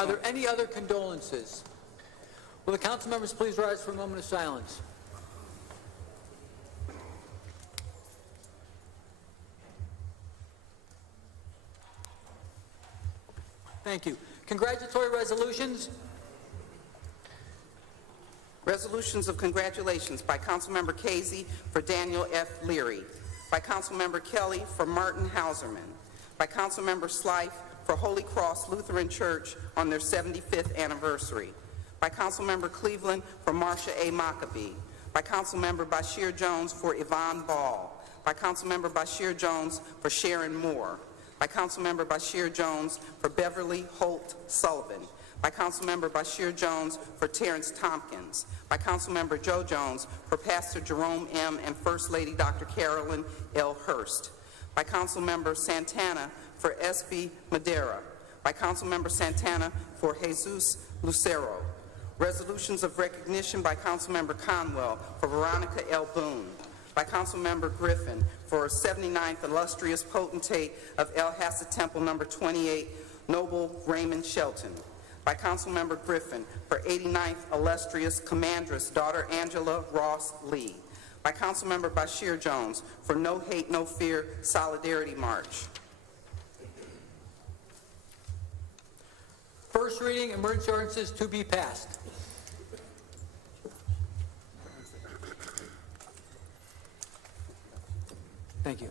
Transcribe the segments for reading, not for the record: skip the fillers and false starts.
Are there any other condolences? Will the council members please rise for a moment of silence? Thank you. Congratulatory resolutions. Resolutions of congratulations by Councilmember Casey for Daniel F. Leary, by Councilmember Kelly for Martin Hauserman, by Councilmember Slife for Holy Cross Lutheran Church on their 75th anniversary, by Councilmember Cleveland for Marsha A. Maccabee, by Councilmember Bashir Jones for Yvonne Ball, by Councilmember Bashir Jones for Sharon Moore, by Councilmember Bashir Jones for Beverly Holt Sullivan, by Councilmember Bashir Jones for Terrence Tompkins, by Councilmember Joe Jones for Pastor Jerome M. and First Lady Dr. Carolyn L. Hurst, by Councilmember Santana for S.B. Madera, by Councilmember Santana for Jesus Lucero. Resolutions of recognition by Councilmember Conwell for Veronica L. Boone, by Councilmember Griffin for 79th Illustrious Potentate of El Hasa Temple No. 28, Noble Raymond Shelton, by Councilmember Griffin for 89th Illustrious Commandress Daughter Angela Ross Lee, by Councilmember Bashir Jones for No Hate, No Fear Solidarity March. First reading, emergency ordinances to be passed. Thank you.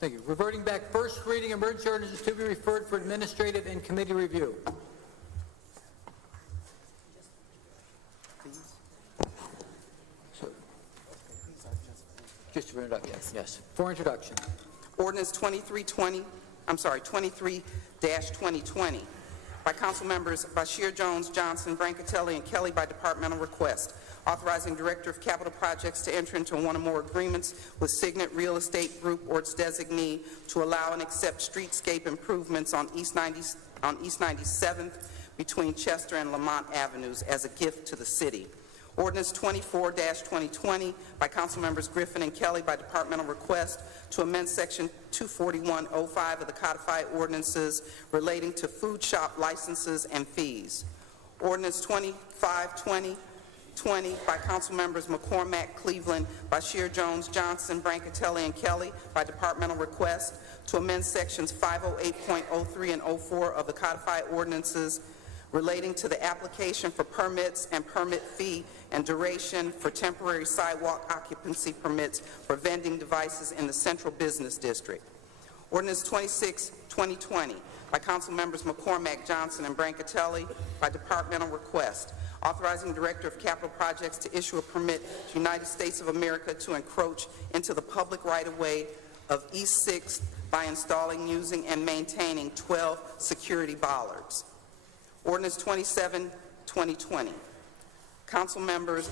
Thank you. Reverting back, first reading, emergency ordinances to be referred for administrative and committee review. So, just for introduction. Yes. For introduction. Ordinance 2320, 23-2020 by Council Members Bashir Jones, Johnson, Brancatelli, and Kelly by departmental request, authorizing Director of Capital Projects to enter into one or more agreements with Signet Real Estate Group or its designee to allow and accept streetscape improvements on East 97th between Chester and Lamont Avenues as a gift to the city. Ordinance 24-2020 by Council Members Griffin and Kelly by departmental request to amend Section 24105 of the codified ordinances relating to food shop licenses and fees. Ordinance 2520 by Council Members McCormack, Cleveland, Bashir Jones, Johnson, Brancatelli, and Kelly by departmental request to amend Sections 508.03 and 04 of the codified ordinances relating to the application for permits and permit fee and duration for temporary sidewalk occupancy permits for vending devices in the Central Business District. Ordinance 26-2020 by Council Members McCormack, Johnson, and Brancatelli by departmental request, authorizing Director of Capital Projects to issue a permit to United States of America to encroach into the public right-of-way of East 6th by installing, using, and maintaining 12 security bollards. Ordinance 27-2020. Council Members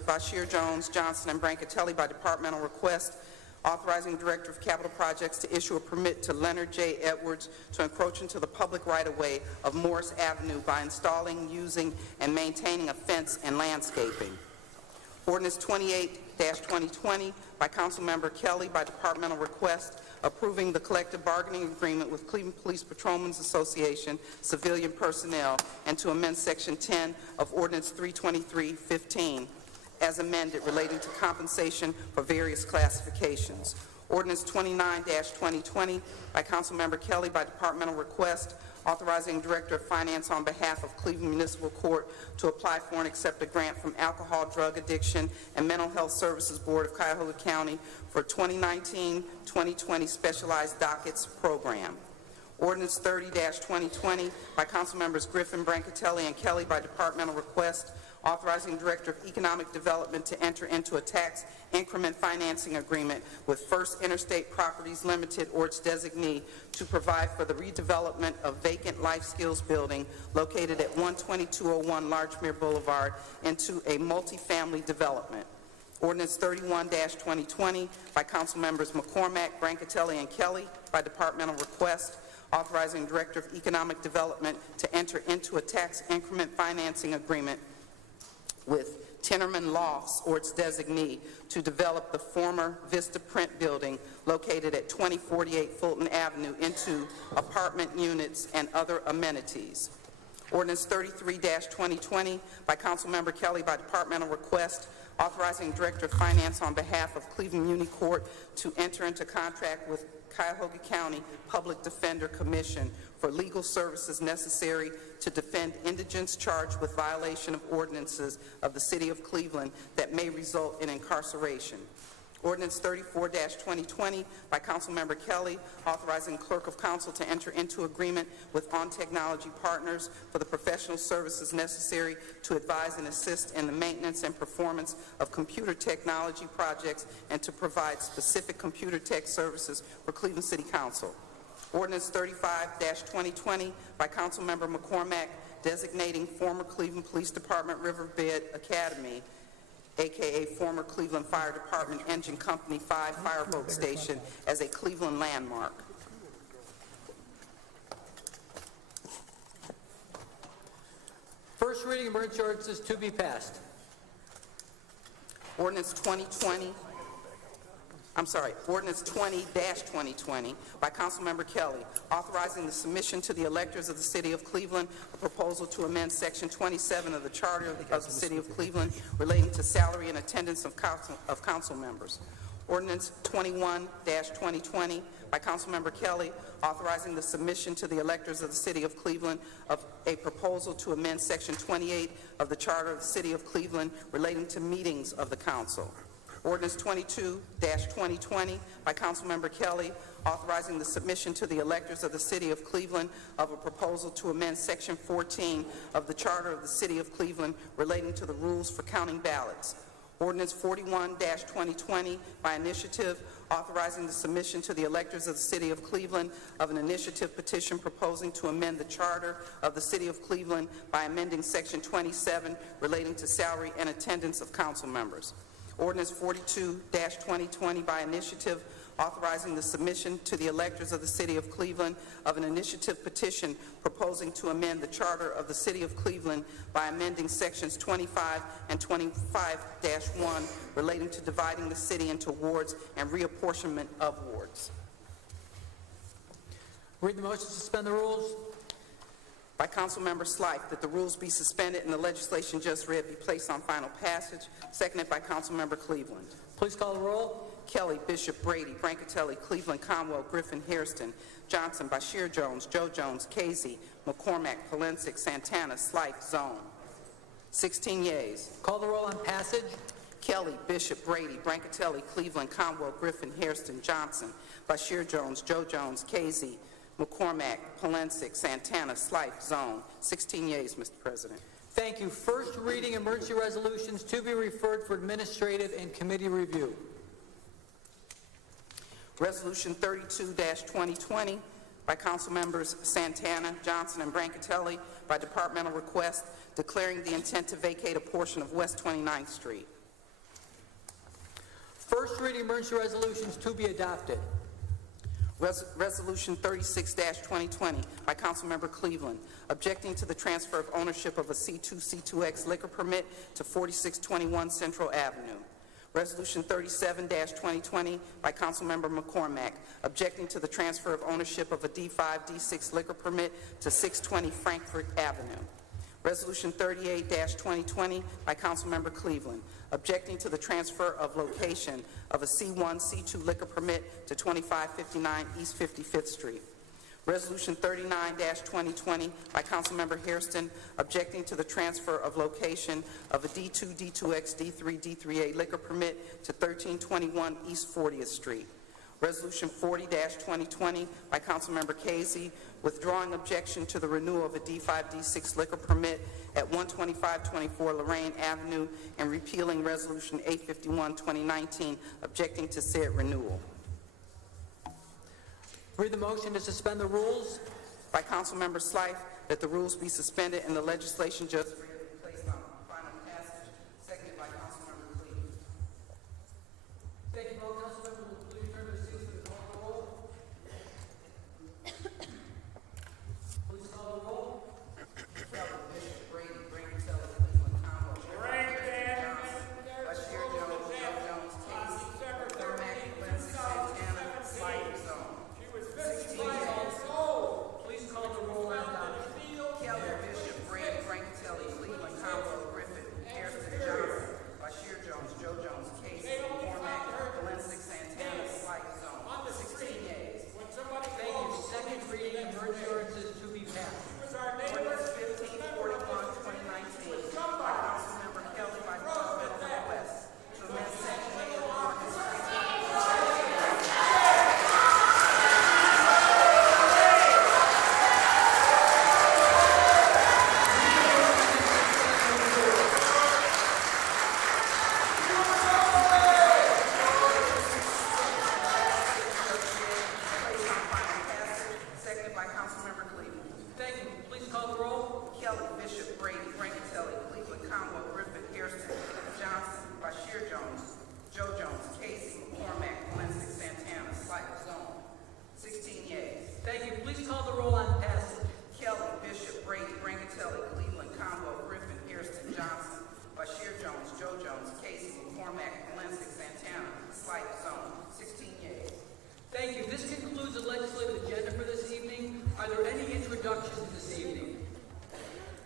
Bashir Jones, Johnson, and Brancatelli by departmental request, authorizing Director of Capital Projects to issue a permit to Leonard J. Edwards to encroach into the public right-of-way of Morris Avenue by installing, using, and maintaining a fence and landscaping. Ordinance 28-2020 by Councilmember Kelly by departmental request, approving the collective bargaining agreement with Cleveland Police Patrolmen's Association civilian personnel, and to amend Section 10 of Ordinance 323-15 as amended relating to compensation for various classifications. Ordinance 29-2020 by Councilmember Kelly by departmental request, authorizing Director of Finance on behalf of Cleveland Municipal Court to apply for and accept a grant from Alcohol, Drug Addiction, and Mental Health Services Board of Cuyahoga County for 2019-2020 Specialized Dockets Program. Ordinance 30-2020 by Councilmembers Griffin, Brancatelli, and Kelly by departmental request, authorizing Director of Economic Development to enter into a tax increment financing agreement with First Interstate Properties Limited or its designee to provide for the redevelopment of vacant Life Skills building located at 12201 Larchmere Boulevard into a multifamily development. Ordinance 31-2020 by Council Members McCormack, Brancatelli, and Kelly by departmental request, authorizing Director of Economic Development to enter into a tax increment financing agreement with Tinnerman Lofts or its designee to develop the former Vista Print building located at 2048 Fulton Avenue into apartment units and other amenities. Ordinance 33-2020 by Councilmember Kelly by departmental request, authorizing Director of Finance on behalf of Cleveland Muni Court to enter into contract with Cuyahoga County Public Defender Commission for legal services necessary to defend indigents charged with violation of ordinances of the City of Cleveland that may result in incarceration. Ordinance 34-2020 by Councilmember Kelly, authorizing Clerk of Council to enter into agreement with On Technology Partners for the professional services necessary to advise and assist in the maintenance and performance of computer technology projects and to provide specific computer tech services for Cleveland City Council. Ordinance 35-2020 by Councilmember McCormack, designating former Cleveland Police Department Riverbed Academy, a.k.a. former Cleveland Fire Department Engine Company 5 Fireboat Station, as a Cleveland landmark. First reading emergency ordinances to be passed. Ordinance 2020-2020 by Councilmember Kelly, authorizing the submission to the electors of the City of Cleveland a proposal to amend Section 27 of the Charter of the City of Cleveland relating to salary and attendance of council members. Ordinance 21-2020 by Councilmember Kelly, authorizing the submission to the electors of the City of Cleveland of a proposal to amend Section 28 of the Charter of the City of Cleveland relating to meetings of the council. Ordinance 22-2020 by Councilmember Kelly, authorizing the submission to the electors of the City of Cleveland of a proposal to amend Section 14 of the Charter of the City of Cleveland relating to the rules for counting ballots. Ordinance 41-2020 by initiative, authorizing the submission to the electors of the City of Cleveland of an initiative petition proposing to amend the Charter of the City of Cleveland by amending Section 27 relating to salary and attendance of council members. Ordinance 42-2020 by initiative, authorizing the submission to the electors of the City of Cleveland of an initiative petition proposing to amend the Charter of the City of Cleveland by amending Sections 25 and 25-1 relating to dividing the city into wards and reapportionment of wards. Read the motion to suspend the rules. By Councilmember Slife, that the rules be suspended and the legislation just read be placed on final passage. Seconded by Councilmember Cleveland. Please call the roll. Kelly, Bishop, Brady, Brancatelli, Cleveland, Conwell, Griffin, Hairston, Johnson, Bashir Jones, Joe Jones, Casey, McCormack, Polensek, Santana, Slife, Zone. 16 yeas. Call the roll on passage. Kelly, Bishop, Brady, Brancatelli, Cleveland, Conwell, Griffin, Hairston, Johnson, Bashir Jones, Joe Jones, Casey, McCormack, Polensek, Santana, Slife, Zone. 16 yeas, Mr. President. Thank you. First reading emergency resolutions to be referred for administrative and committee review. Resolution 32-2020 by Council Members Santana, Johnson, and Brancatelli by departmental request, declaring the intent to vacate a portion of West 29th Street. First reading emergency resolutions to be adopted. Resolution 36-2020 by Councilmember Cleveland, objecting to the transfer of ownership of a C2C2X liquor permit to 4621 Central Avenue. Resolution 37-2020 by Councilmember McCormack, objecting to the transfer of ownership of a D5, D6 liquor permit to 620 Frankfort Avenue. Resolution 38-2020 by Councilmember Cleveland, objecting to the transfer of location of a C1, C2 liquor permit to 2559 East 55th Street. Resolution 39-2020 by Councilmember Hairston, objecting to the transfer of location of a D2, D2X, D3, D3A liquor permit to 1321 East 40th Street. Resolution 40-2020 by Councilmember Casey, withdrawing objection to the renewal of a D5, D6 liquor permit at 12524 Lorraine Avenue and repealing Resolution 851-2019, objecting to said renewal. Read the motion to suspend the rules. By Councilmember Slife, that the rules be suspended and the legislation just read be placed on final passage. Seconded by Councilmember Cleveland. Thank you, both Councilmembers. Please turn to the seats for the call the roll. Please call the roll. Kelly, Bishop, Brady, Brancatelli, Cleveland, Conwell. there any introductions this evening?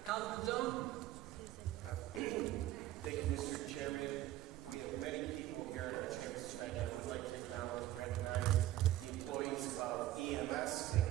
Councilman Zone? Thank you, Mr. Chairman. We have many people here in our chambers tonight. I would like to acknowledge and recognize the employees of EMS and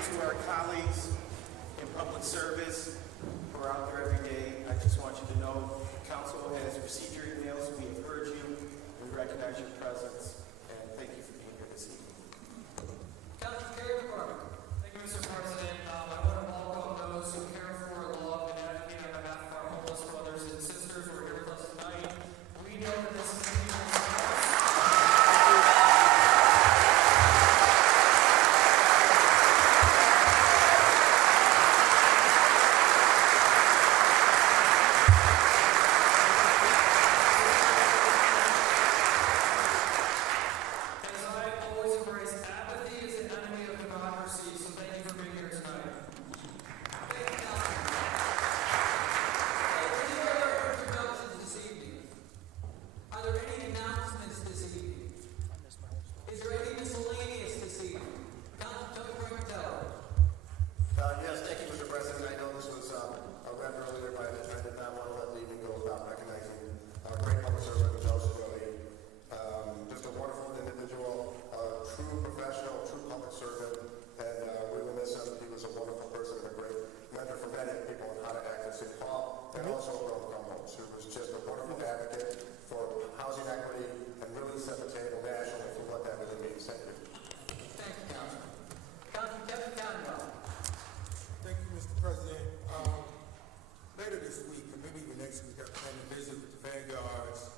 to our colleagues in public service who are out there every day. I just want you to know, council has received your emails. We have heard you. We recognize your presence, and thank you for being here this evening. Councilman Terry McCormick? Thank you, Mr. President. I want to welcome those who care for, love, and advocate on behalf of our homeless brothers and sisters who are here with us tonight. We know that this is a people's As I always embrace, apathy is the enemy of democracy, so thank you for being here tonight. Any other introductions this evening? Are there any announcements this evening? Is there any miscellaneous this evening? Councilman Tony Francatelli? Yes, thank you, Mr. President. I know this was read earlier, but I did not want to let the evening go without recognizing our great public servant, Joseph William. Just a wonderful individual, true professional, true public servant, and we will miss him. He was a wonderful person and a great mentor for many people on how to act in City Hall, and also Royal Homes, who was just a wonderful advocate for housing equity and really set the table nationally for what that really means. Thank you. Thank you, Councilman. Councilman Kevin Conwell? Thank you, Mr. President. Later this week, and maybe even next week, I plan to visit with the Vanguards,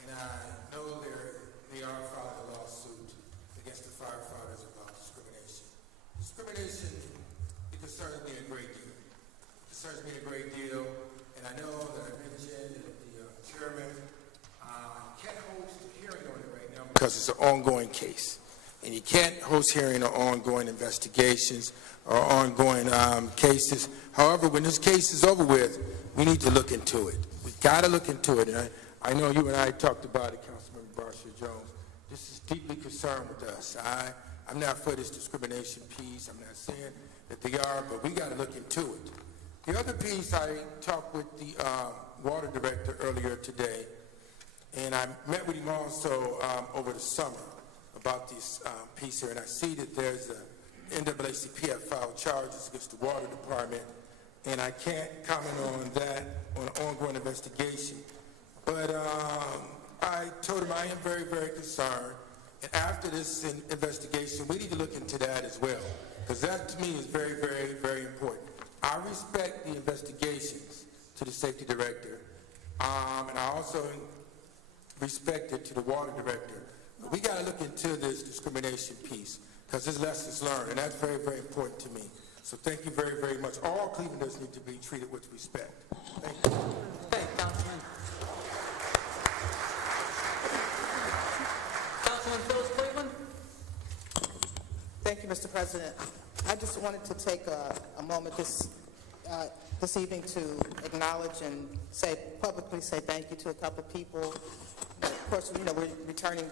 and I know they are filing a lawsuit against the firefighters about discrimination. Discrimination, it concerns me a great deal. It concerns me a great deal, and I know that I mentioned that the chairman can't host a hearing on it right now because it's an ongoing case. And you can't host hearing on ongoing investigations or ongoing cases. However, when this case is over with, we need to look into it. We got to look into it. And I know you and I talked about it, Councilman Bashir Jones. This is deeply concerned with us. I'm not for this discrimination piece. I'm not saying that they are, but we got to look into it. The other piece, I talked with the water director earlier today, and I met with him also over the summer about this piece here, and I see that there's a NAACP filed charges against the water department, and I can't comment on that on an ongoing investigation. But I told him I am very, very concerned, and after this investigation, we need to look into that as well, because that to me is very, very, very important. I respect the investigations to the safety director, and I also respect it to the water director. But we got to look into this discrimination piece, because there's lessons learned, and that's very, very important to me. So thank you very, very much. All Clevelanders need to be treated with respect. Thank you. Thank you, Councilman. Councilman Phyllis Cleveland? Thank you, Mr. President. I just wanted to take a moment this evening to acknowledge and publicly say thank you to a couple of people. Of course, we're returning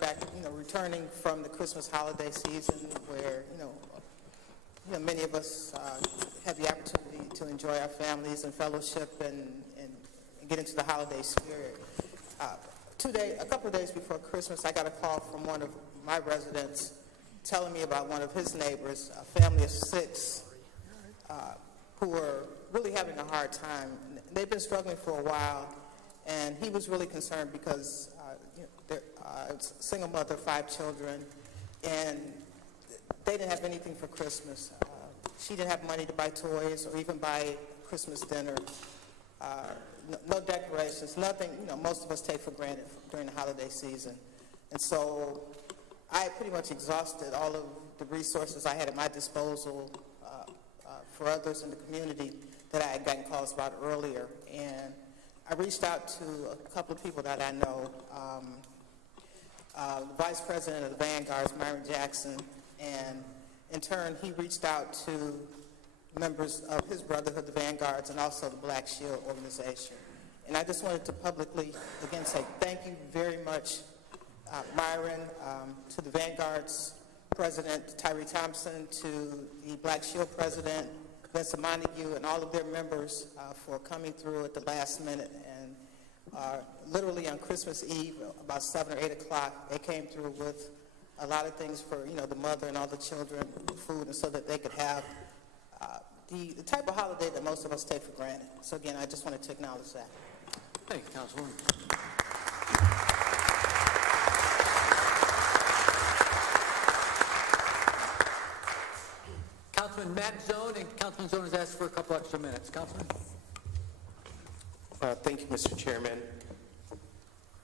from the Christmas holiday season where, many of us have the opportunity to enjoy our families and fellowship and get into the holiday spirit. A couple of days before Christmas, I got a call from one of my residents telling me about one of his neighbors, a family of 6, who were really having a hard time. They've been struggling for a while, and he was really concerned because they're a single mother, 5 children, and they didn't have anything for Christmas. She didn't have money to buy toys or even buy Christmas dinner. No decorations, nothing, most of us take for granted during the holiday season. And so I had pretty much exhausted all of the resources I had at my disposal for others in the community that I had gotten calls about earlier. And I reached out to a couple of people that I know. The Vice President of the Vanguards, Myron Jackson, and in turn, he reached out to members of his Brotherhood, the Vanguards, and also the Black Shield organization. And I just wanted to publicly, again, say thank you very much, Myron, to the Vanguard's President, Tyree Thompson, to the Black Shield President, Vincent Montague, and all of their members for coming through at the last minute. And literally on Christmas Eve, about 7 or 8 o'clock, they came through with a lot of things for, the mother and all the children, food, and so that they could have the type of holiday that most of us take for granted. So again, I just wanted to acknowledge that. Thank you, Councilwoman. Councilman Matt Zone, and Councilman Zone has asked for a couple extra minutes. Councilman? Thank you, Mr. Chairman.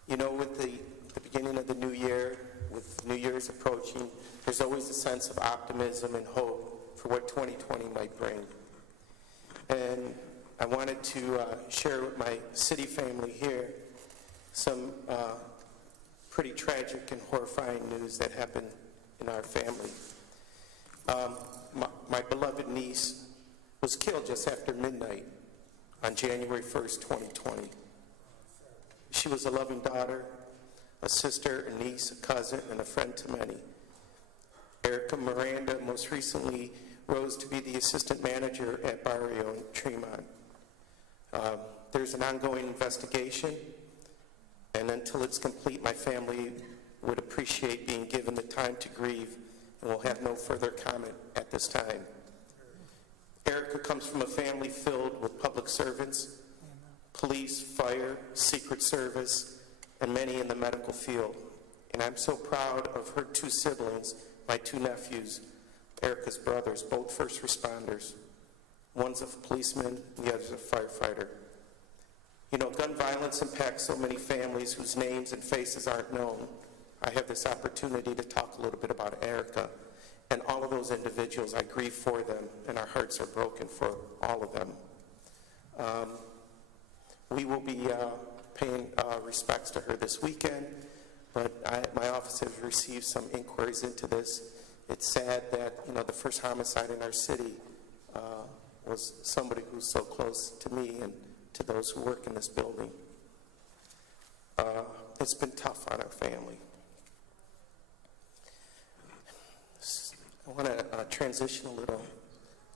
With the beginning of the new year, with New Year's approaching, there's always a sense of optimism and hope for what 2020 might bring. And I wanted to share with my city family here some pretty tragic and horrifying news that happened in our family. My beloved niece was killed just after midnight on January 1st, 2020. She was a loving daughter, a sister, a niece, a cousin, and a friend to many. Erica Miranda most recently rose to be the assistant manager at Barrio in Tremont. There's an ongoing investigation, and until it's complete, my family would appreciate being given the time to grieve, and will have no further comment at this time. Erica comes from a family filled with public servants, police, fire, Secret Service, and many in the medical field. And I'm so proud of her two siblings, my two nephews, Erica's brothers, both first responders. One's a policeman, the other's a firefighter. Gun violence impacts so many families whose names and faces aren't known. I have this opportunity to talk a little bit about Erica and all of those individuals. I grieve for them, and our hearts are broken for all of them. We will be paying respects to her this weekend, but my office has received some inquiries into this. It's sad that, the first homicide in our city was somebody who's so close to me and to those who work in this building. It's been tough on our family. I want to transition a little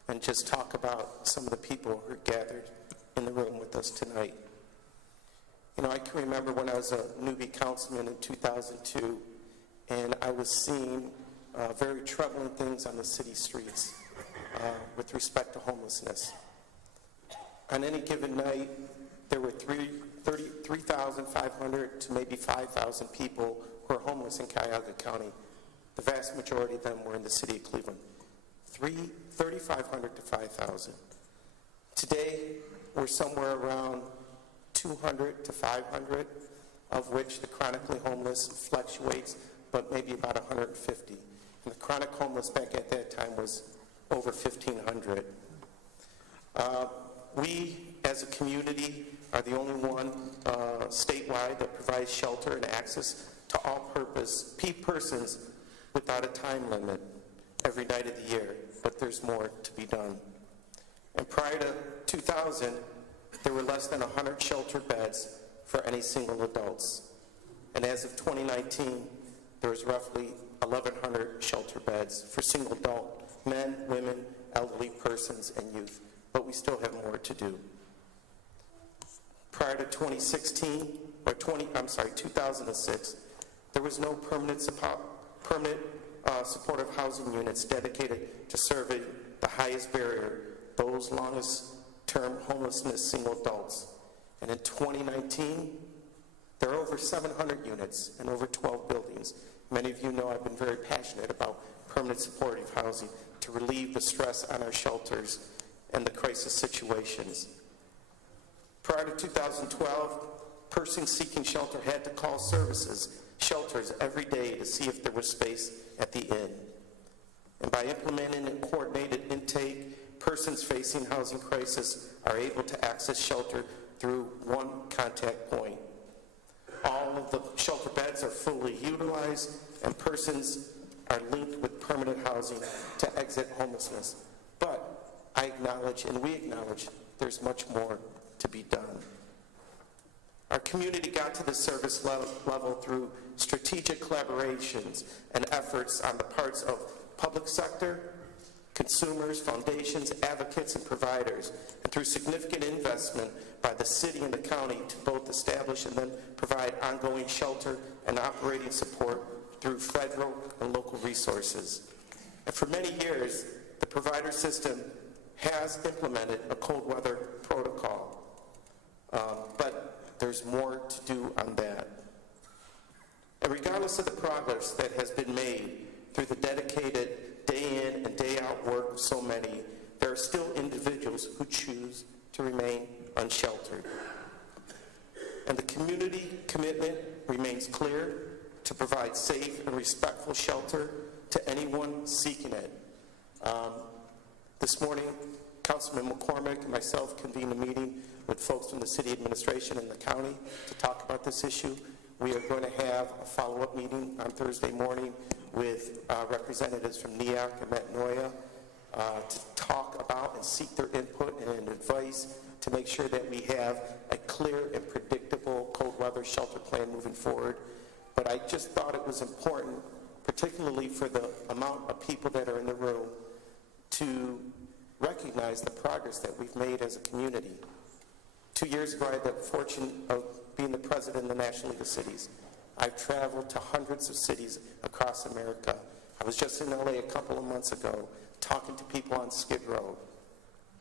and just talk about some of the people who are gathered in the room with us tonight. I can remember when I was a newbie councilman in 2002, and I was seeing very troubling things on the city streets with respect to homelessness. On any given night, there were 3,500 to maybe 5,000 people who are homeless in Cuyahoga County. The vast majority of them were in the city of Cleveland. 3,500 to 5,000. Today, we're somewhere around 200 to 500, of which the chronically homeless fluctuates, but maybe about 150. And the chronic homeless back at that time was over 1,500. We, as a community, are the only one statewide that provides shelter and access to all persons without a time limit every night of the year, but there's more to be done. And prior to 2000, there were less than 100 shelter beds for any single adults. And as of 2019, there was roughly 1,100 shelter beds for single adult men, women, elderly persons, and youth. But we still have more to do. Prior to 2006, there was no permanent supportive housing units dedicated to serving the highest barrier, those longest-term homelessness single adults. And in 2019, there are over 700 units and over 12 buildings. Many of you know I've been very passionate about permanent supportive housing to relieve the stress on our shelters and the crisis situations. Prior to 2012, persons seeking shelter had to call services shelters every day to see if there was space at the inn. And by implementing a coordinated intake, persons facing housing crisis are able to access shelter through one contact point. All of the shelter beds are fully utilized, and persons are linked with permanent housing to exit homelessness. But I acknowledge, and we acknowledge, there's much more to be done. Our community got to the service level through strategic collaborations and efforts on the parts of public sector, consumers, foundations, advocates, and providers, and through significant investment by the city and the county to both establish and then provide ongoing shelter and operating support through federal and local resources. And for many years, the provider system has implemented a cold weather protocol, but there's more to do on that. And regardless of the progress that has been made through the dedicated day in and day out work of so many, there are still individuals who choose to remain unsheltered. And the community commitment remains clear to provide safe and respectful shelter to anyone seeking it. This morning, Councilman McCormick and myself convened a meeting with folks from the city administration and the county to talk about this issue. We are going to have a follow-up meeting on Thursday morning with representatives from NEOC and Metanoia to talk about and seek their input and advice to make sure that we have a clear and predictable cold weather shelter plan moving forward. But I just thought it was important, particularly for the amount of people that are in the room, to recognize the progress that we've made as a community. 2 years ago, I had the fortune of being the president of the National League of Cities. I've traveled to hundreds of cities across America. I was just in LA a couple of months ago talking to people on Skid Row.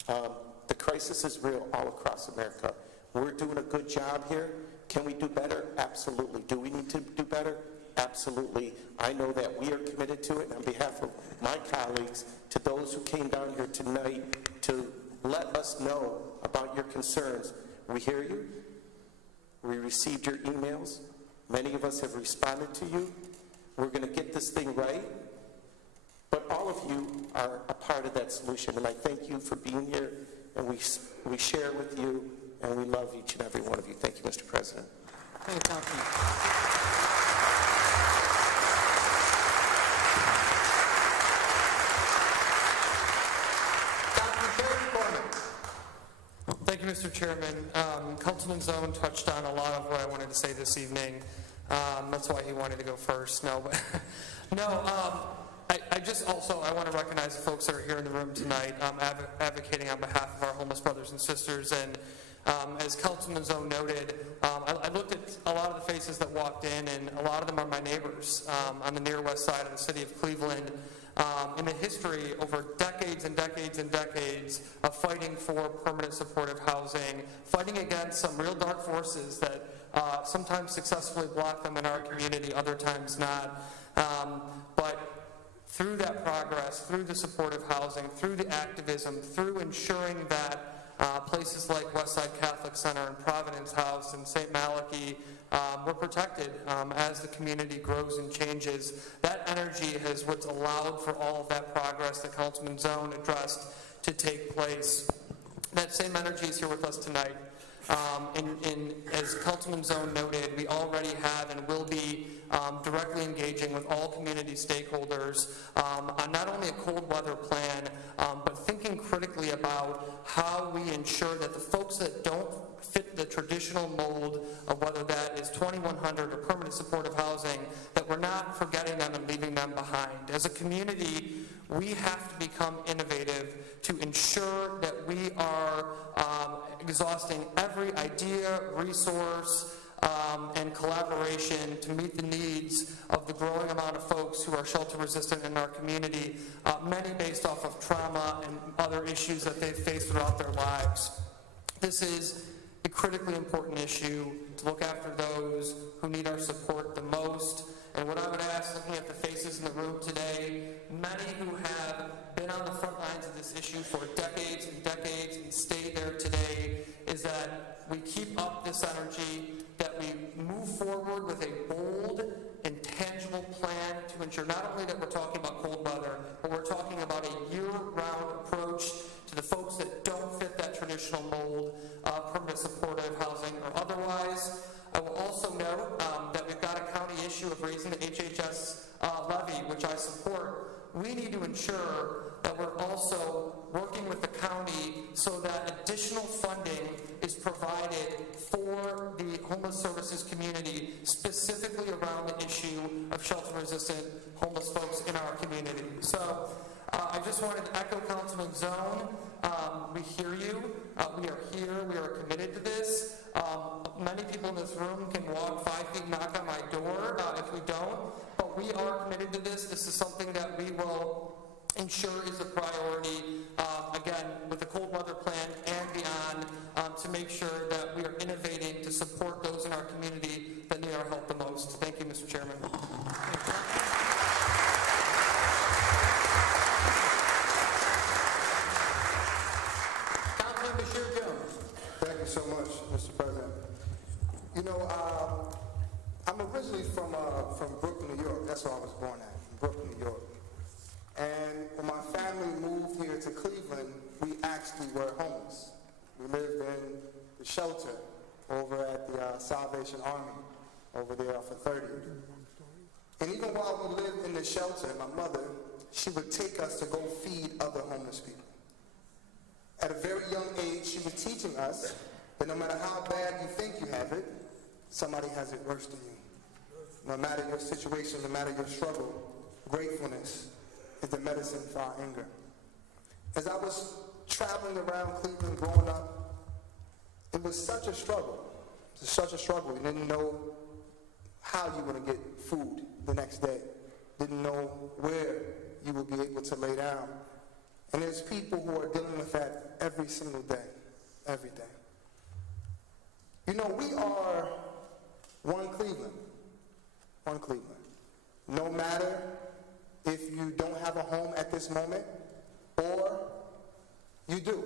The crisis is real all across America. We're doing a good job here. Can we do better? Absolutely. Do we need to do better? Absolutely. I know that we are committed to it, and on behalf of my colleagues, to those who came down here tonight to let us know about your concerns, we hear you. We received your emails. Many of us have responded to you. We're going to get this thing right. But all of you are a part of that solution, and I thank you for being here, and we share with you, and we love each and every one of you. Thank you, Mr. President. Thank you, Councilman. Thank you, Mr. Chairman. Councilman Zone touched on a lot of what I wanted to say this evening. That's why he wanted to go first. No, but I just also, I want to recognize the folks that are here in the room tonight advocating on behalf of our homeless brothers and sisters. And as Councilman Zone noted, I looked at a lot of the faces that walked in, and a lot of them are my neighbors on the near west side of the city of Cleveland. In the history over decades and decades and decades of fighting for permanent supportive housing, fighting against some real dark forces that sometimes successfully block them in our community, other times not. But through that progress, through the supportive housing, through the activism, through ensuring that places like Westside Catholic Center and Providence House and St. Malachy were protected as the community grows and changes. That energy is what's allowed for all of that progress that Councilman Zone addressed to take place. That same energy is here with us tonight. And as Councilman Zone noted, we already have and will be directly engaging with all community stakeholders on not only a cold weather plan, but thinking critically about how we ensure that the folks that don't fit the traditional mold of whether that is 2100 or permanent supportive housing, that we're not forgetting them and leaving them behind. As a community, we have to become innovative to ensure that we are exhausting every idea, resource, and collaboration to meet the needs of the growing amount of folks who are shelter resistant in our community, many based off of trauma and other issues that they've faced throughout their lives. This is a critically important issue to look after those who need our support the most. And what I would ask, looking at the faces in the room today, many who have been on the front lines of this issue for decades and decades and stay there today, is that we keep up this energy, that we move forward with a bold sure not only that we're talking about cold weather, but we're talking about a year-round approach to the folks that don't fit that traditional mold of permanent supportive housing or otherwise. I will also note that we've got a county issue of raising the HHS levy, which I support. We need to ensure that we're also working with the county so that additional funding is provided for the homeless services community, specifically around the issue of shelter-resistant homeless folks in our community. So I just wanted to echo Councilman Zone. We hear you. We are here. We are committed to this. Many people in this room can walk 5 feet and knock on my door if we don't, but we are committed to this. This is something that we will ensure is a priority, again, with the cold weather plan and beyond, to make sure that we are innovating to support those in our community that need our help the most. Thank you, Mr. Chairman. Councilman Bashir Jones. Thank you so much, Mr. President. You know, I'm originally from Brooklyn, New York. That's where I was born at, Brooklyn, New York. And when my family moved here to Cleveland, we actually were homeless. We lived in the shelter over at the Salvation Army over there off of 30. And even while we lived in the shelter, my mother, she would take us to go feed other homeless people. At a very young age, she was teaching us that no matter how bad you think you have it, somebody has it worse than you. No matter your situation, no matter your struggle, gratefulness is the medicine for our anger. As I was traveling around Cleveland growing up, it was such a struggle. It was such a struggle. You didn't know how you were going to get food the next day. Didn't know where you would be able to lay down. And there's people who are dealing with that every single day, every day. You know, we are one Cleveland, one Cleveland. No matter if you don't have a home at this moment or you do.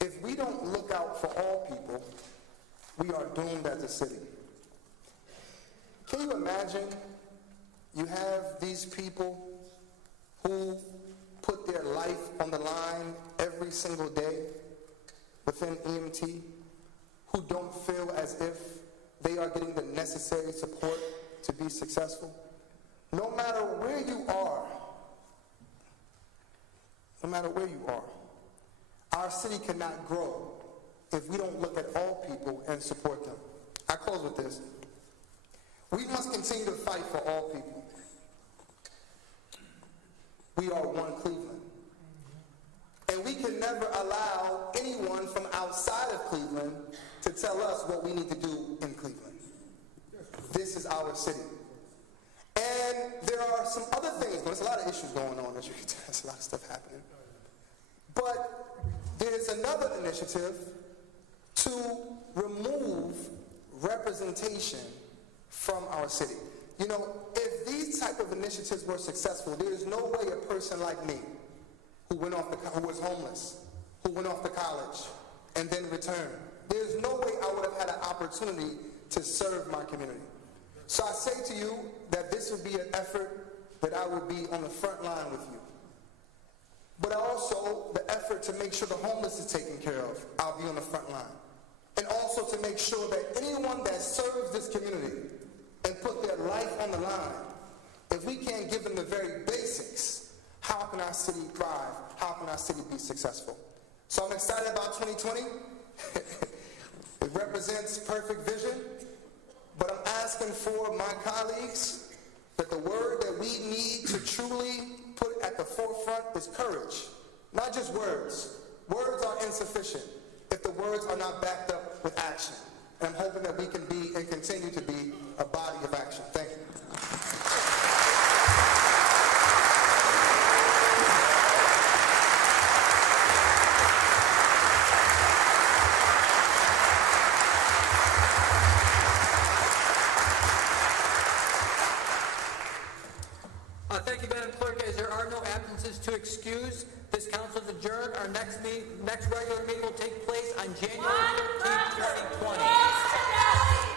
If we don't look out for all people, we are doomed as a city. Can you imagine you have these people who put their life on the line every single day within EMT, who don't feel as if they are getting the necessary support to be successful? No matter where you are, our city cannot grow if we don't look at all people and support them. I close with this. We must continue to fight for all people. We are one Cleveland. And we can never allow anyone from outside of Cleveland to tell us what we need to do in Cleveland. This is our city. And there are some other things. There's a lot of issues going on, as you can tell. There's a lot of stuff happening. But there's another initiative to remove representation from our city. You know, if these type of initiatives were successful, there is no way a person like me, who was homeless, who went off to college, and then returned, there's no way I would have had an opportunity to serve my community. So I say to you that this would be an effort that I would be on the front line with you. But also the effort to make sure the homeless is taken care of, I'll be on the front line. And also to make sure that anyone that serves this community and put their life on the line, if we can't give them the very basics, how can our city thrive? How can our city be successful? So I'm excited about 2020. It represents perfect vision. But I'm asking for my colleagues that the word that we need to truly put at the forefront is courage. Not just words. Words are insufficient if the words are not backed up with action. And I'm hoping that we can be and continue to be a body of action. Thank you. Thank you, Madam Clerk. As there are no absences to excuse, this council is adjourned. Our next regular meeting will take place on January 13th, 2020.